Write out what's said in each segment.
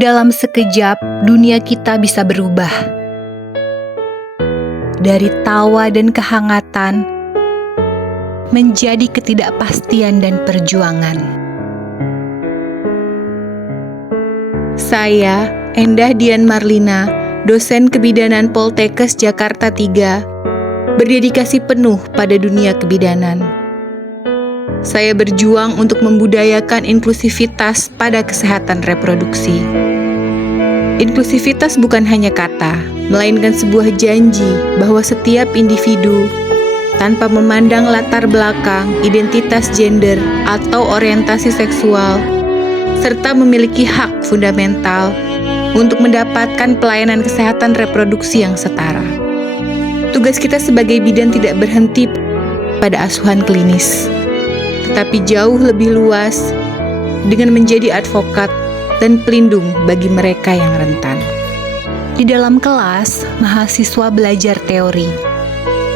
Dalam sekejap, dunia kita bisa berubah. Dari tawa dan kehangatan, menjadi ketidakpastian dan perjuangan. Saya, Endah Dian Marlina, dosen kebidanan Poltekkes Jakarta 3, berdedikasi penuh pada dunia kebidanan. Saya berjuang untuk membudayakan inklusivitas pada kesehatan reproduksi. Inklusivitas bukan hanya kata, melainkan sebuah janji bahwa setiap individu, tanpa memandang latar belakang, identitas gender, atau orientasi seksual, serta memiliki hak fundamental untuk mendapatkan pelayanan kesehatan reproduksi yang setara. Tugas kita sebagai bidan tidak berhenti pada asuhan klinis, tetapi jauh lebih luas dengan menjadi advokat dan pelindung bagi mereka yang rentan. Di dalam kelas, mahasiswa belajar teori.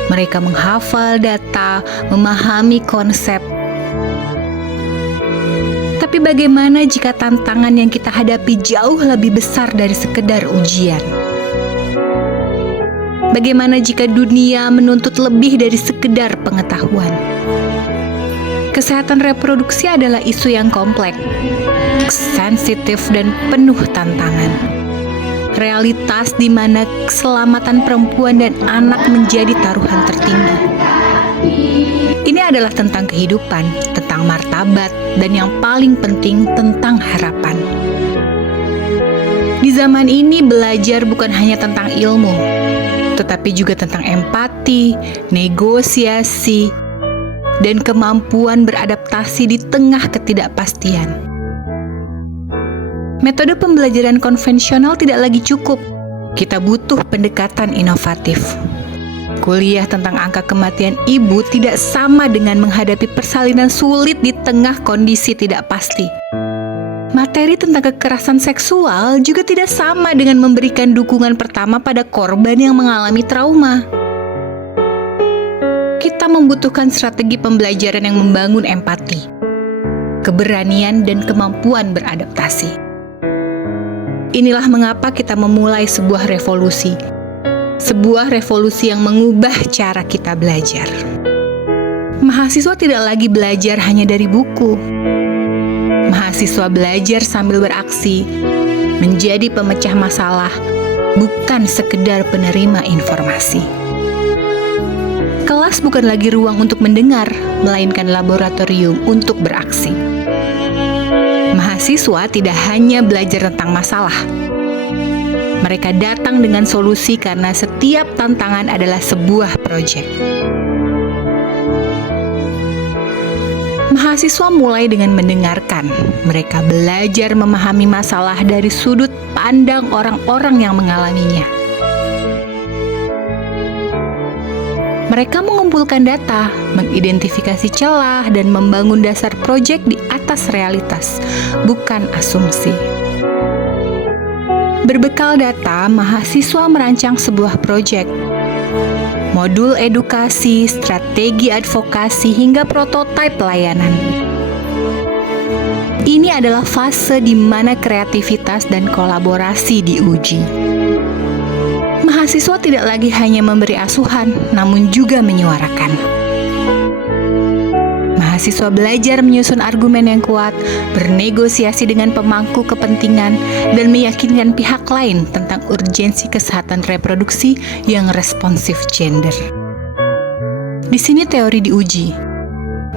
Mereka menghafal data, memahami konsep. Tapi bagaimana jika tantangan yang kita hadapi jauh lebih besar dari sekedar ujian? Bagaimana jika dunia menuntut lebih dari sekedar pengetahuan? Kesehatan reproduksi adalah isu yang kompleks, sensitif, dan penuh tantangan. Realitas di mana keselamatan perempuan dan anak menjadi taruhan tertinggi. Ini adalah tentang kehidupan, tentang martabat, dan yang paling penting tentang harapan. Di zaman ini belajar bukan hanya tentang ilmu, tetapi juga tentang empati, negosiasi, dan kemampuan beradaptasi di tengah ketidakpastian. Metode pembelajaran konvensional tidak lagi cukup. Kita butuh pendekatan inovatif. Kuliah tentang angka kematian ibu tidak sama dengan menghadapi persalinan sulit di tengah kondisi tidak pasti. Materi tentang kekerasan seksual juga tidak sama dengan memberikan dukungan pertama pada korban yang mengalami trauma. Kita membutuhkan strategi pembelajaran yang membangun empati, keberanian, dan kemampuan beradaptasi. Inilah mengapa kita memulai sebuah revolusi yang mengubah cara kita belajar. Mahasiswa tidak lagi belajar hanya dari buku. Mahasiswa belajar sambil beraksi, menjadi pemecah masalah, bukan sekedar penerima informasi. Kelas bukan lagi ruang untuk mendengar, melainkan laboratorium untuk beraksi. Mahasiswa tidak hanya belajar tentang masalah. Mereka datang dengan solusi karena setiap tantangan adalah sebuah proyek. Mahasiswa mulai dengan mendengarkan. Mereka belajar memahami masalah dari sudut pandang orang-orang yang mengalaminya. Mereka mengumpulkan data, mengidentifikasi celah, dan membangun dasar proyek di atas realitas, bukan asumsi. Berbekal data, mahasiswa merancang sebuah proyek. Modul edukasi, strategi advokasi, hingga prototipe pelayanan. Ini adalah fase di mana kreativitas dan kolaborasi diuji. Mahasiswa tidak lagi hanya memberi asuhan, namun juga menyuarakan. Mahasiswa belajar menyusun argumen yang kuat, bernegosiasi dengan pemangku kepentingan, dan meyakinkan pihak lain tentang urgensi kesehatan reproduksi yang responsif gender. Di sini teori diuji.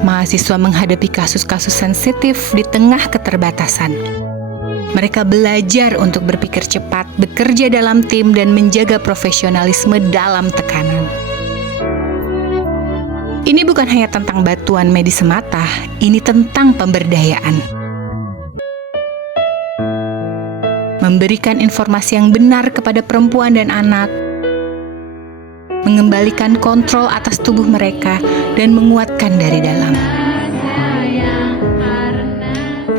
Mahasiswa menghadapi kasus-kasus sensitif di tengah keterbatasan. Mereka belajar untuk berpikir cepat, bekerja dalam tim, dan menjaga profesionalisme dalam tekanan. Ini bukan hanya tentang bantuan medis semata, ini tentang pemberdayaan. Memberikan informasi yang benar kepada perempuan dan anak, mengembalikan kontrol atas tubuh mereka, dan menguatkan dari dalam.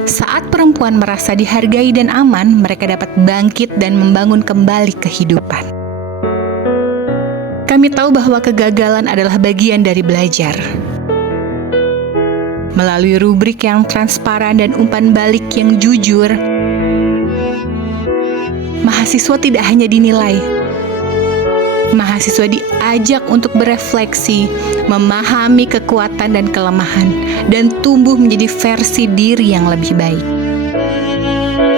Saat perempuan merasa dihargai dan aman, mereka dapat bangkit dan membangun kembali kehidupan. Kami tahu bahwa kegagalan adalah bagian dari belajar. Melalui rubrik yang transparan dan umpan balik yang jujur, mahasiswa tidak hanya dinilai. Mahasiswa diajak untuk berefleksi, memahami kekuatan dan kelemahan, dan tumbuh menjadi versi diri yang lebih baik.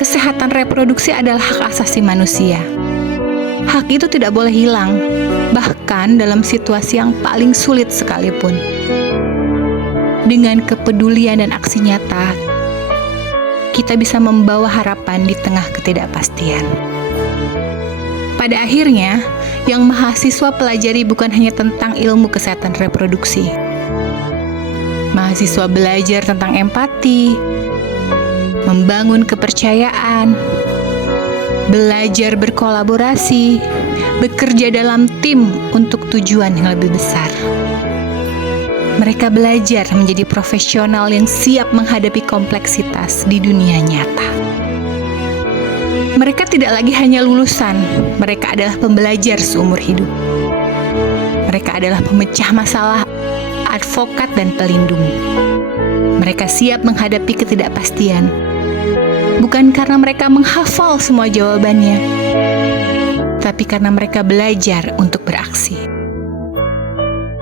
Kesehatan reproduksi adalah hak asasi manusia. Hak itu tidak boleh hilang, bahkan dalam situasi yang paling sulit sekalipun. Dengan kepedulian dan aksi nyata, kita bisa membawa harapan di tengah ketidakpastian. Pada akhirnya, yang mahasiswa pelajari bukan hanya tentang ilmu kesehatan reproduksi. Mahasiswa belajar tentang empati, membangun kepercayaan, belajar berkolaborasi, bekerja dalam tim untuk tujuan yang lebih besar. Mereka belajar menjadi profesional yang siap menghadapi kompleksitas di dunia nyata. Mereka tidak lagi hanya lulusan, mereka adalah pembelajar seumur hidup. Mereka adalah pemecah masalah, advokat, dan pelindung. Mereka siap menghadapi ketidakpastian, bukan karena mereka menghafal semua jawabannya, tapi karena mereka belajar untuk beraksi.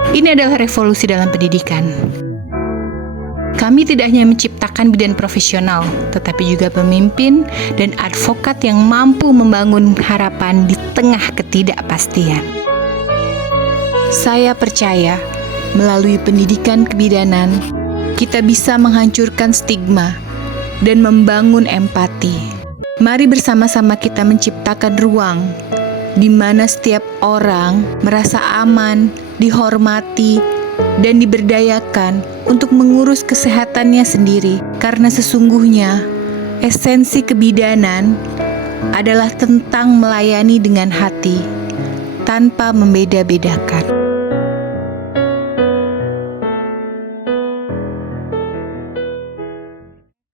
Ini adalah revolusi dalam pendidikan. Kami tidak hanya menciptakan bidan profesional, tetapi juga pemimpin dan advokat yang mampu membangun harapan di tengah ketidakpastian. Saya percaya, melalui pendidikan kebidanan, kita bisa menghancurkan stigma dan membangun empati. Mari bersama-sama kita menciptakan ruang di mana setiap orang merasa aman, dihormati, dan diberdayakan untuk mengurus kesehatannya sendiri. Karena sesungguhnya esensi kebidanan adalah tentang melayani dengan hati tanpa membeda-bedakan.